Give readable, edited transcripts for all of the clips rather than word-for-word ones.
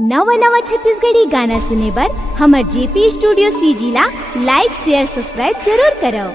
नवा नवा छत्तीसगढ़ी गाना सुने बर हमर जेपी स्टूडियो सीजी ला लाइक शेयर सब्सक्राइब जरूर करो।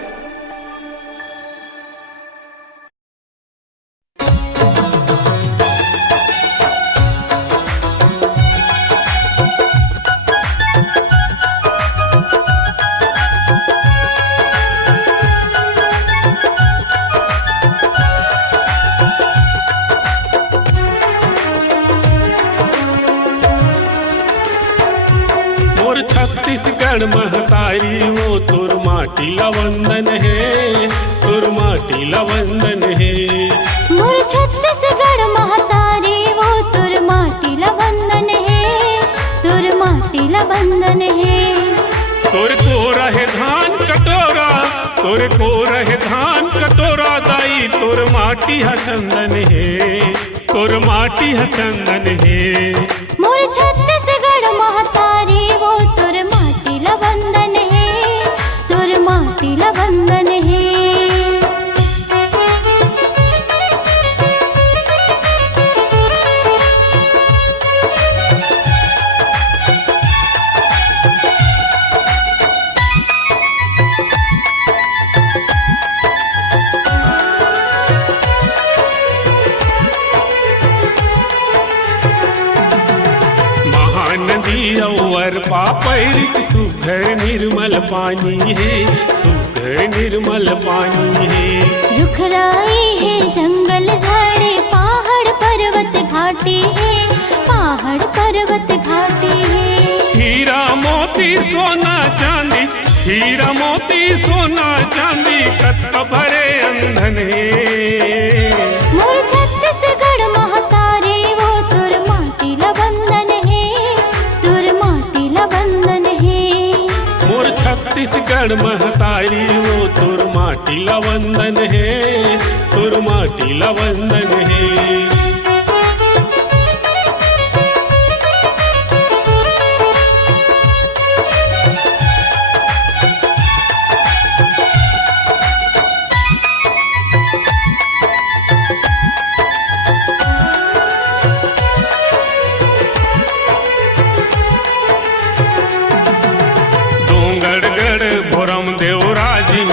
मोर छत्तीसगढ़ महतारी वो तोर माटी ला वंदन है, तोर माटी ला वंदन है। मोर छत्तीसगढ़ महतारी वो तोर माटी ला वंदन है, तोर माटी ला वंदन है। तोर को रहे धान कटोरा, तोर को रहे धान कटोरा दाई तोर माटी हा चंदन है, तोर माटी हा चंदन है। मोर छत्तीसगढ़ महतारी वो तोर माटी ला वंदन है, तोर माटी ला वंदन है। नदी और पापैर सुघर निर्मल पानी है, सुघर निर्मल पानी है। रुखराई है जंगल झाड़ी पहाड़ पर्वत घाटी है, पहाड़ पर्वत घाटी है। हीरा मोती सोना चांदी, हीरा मोती सोना चांदी कतका भरे अंधन है। मोर छत्तीसगढ़ महतारी वो तोर माटी ला वंदन है, तोर माटी ला वंदन है। मोर छत्तीसगढ़ महतारी वो तोर माटी ला वंदन है, तोर माटी ला वंदन है।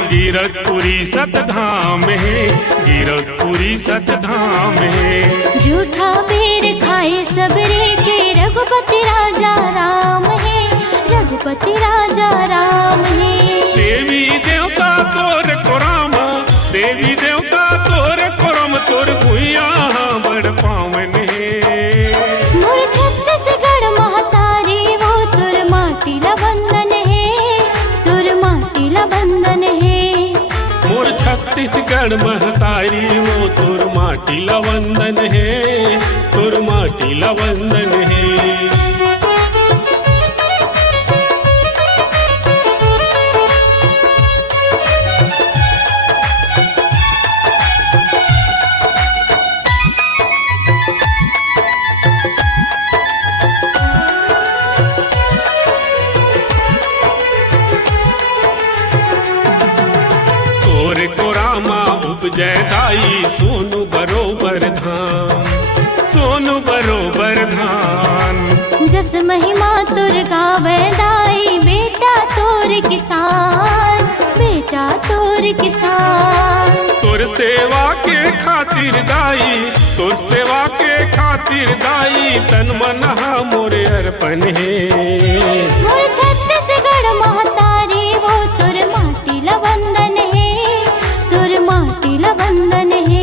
गिरतपुरी सतधाम है, गिरतपुरी सतधाम है। झूठा बेर खाए सबरे के रघुपति राजा राम है, रघुपति राजा राम है। देवी देवता तोर कोराम, देवी देवता तोर कोरम तोर भुइया बड़ पावन है। मोर छत्तीसगढ़ महतारी वो तोर माटी ला वंदन है, तोर माटी ला वंदन है। मोर छत्तीसगढ़ महतारी वो तोर माटी ला वंदन है, तोर माटी ला वंदन है। जय दाई सोनू बरोबर धान, सोनू बरोबर धान। जस महिमा तुर गावे दाई बेटा तोर किसान, बेटा तोर किसान। तोर सेवा के खातिर दाई, तोर सेवा के खातिर दाई तन मन मोरे अर्पण है। मोर छत्तीसगढ़ महतारी वो तोर माटी ला वंदन है, तोर माटी ला वंदन है।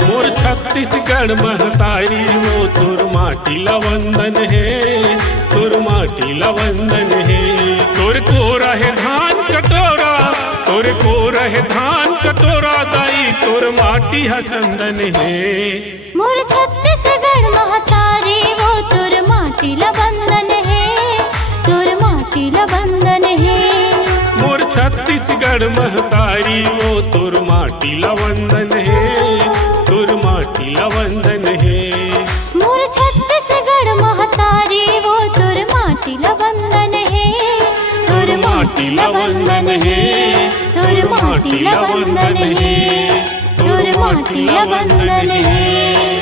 मोर छत्तीसगढ़ महतारी वो तोर माटी ला वंदन है, तोर माटी ला वंदन है। तोर को रहे धान कटोरा, तोर को रहे धान कटोरा दाई तोर माटी हा चंदन है। मोर छत्तीसगढ़ महतारी वो तोर माटी ला वंदन है, तोर माटी ला वंदन है। मोर छत्तीसगढ़ महतारी वो तोर माटी ला वंदन है, तोर माटी ला वंदन है। मोर छत्तीसगढ़ महतारी वो तोर माटी ला वंदन है, तोर माटी ला वंदन है, तोर माटी ला वंदन है, तोर माटी ला वंदन है।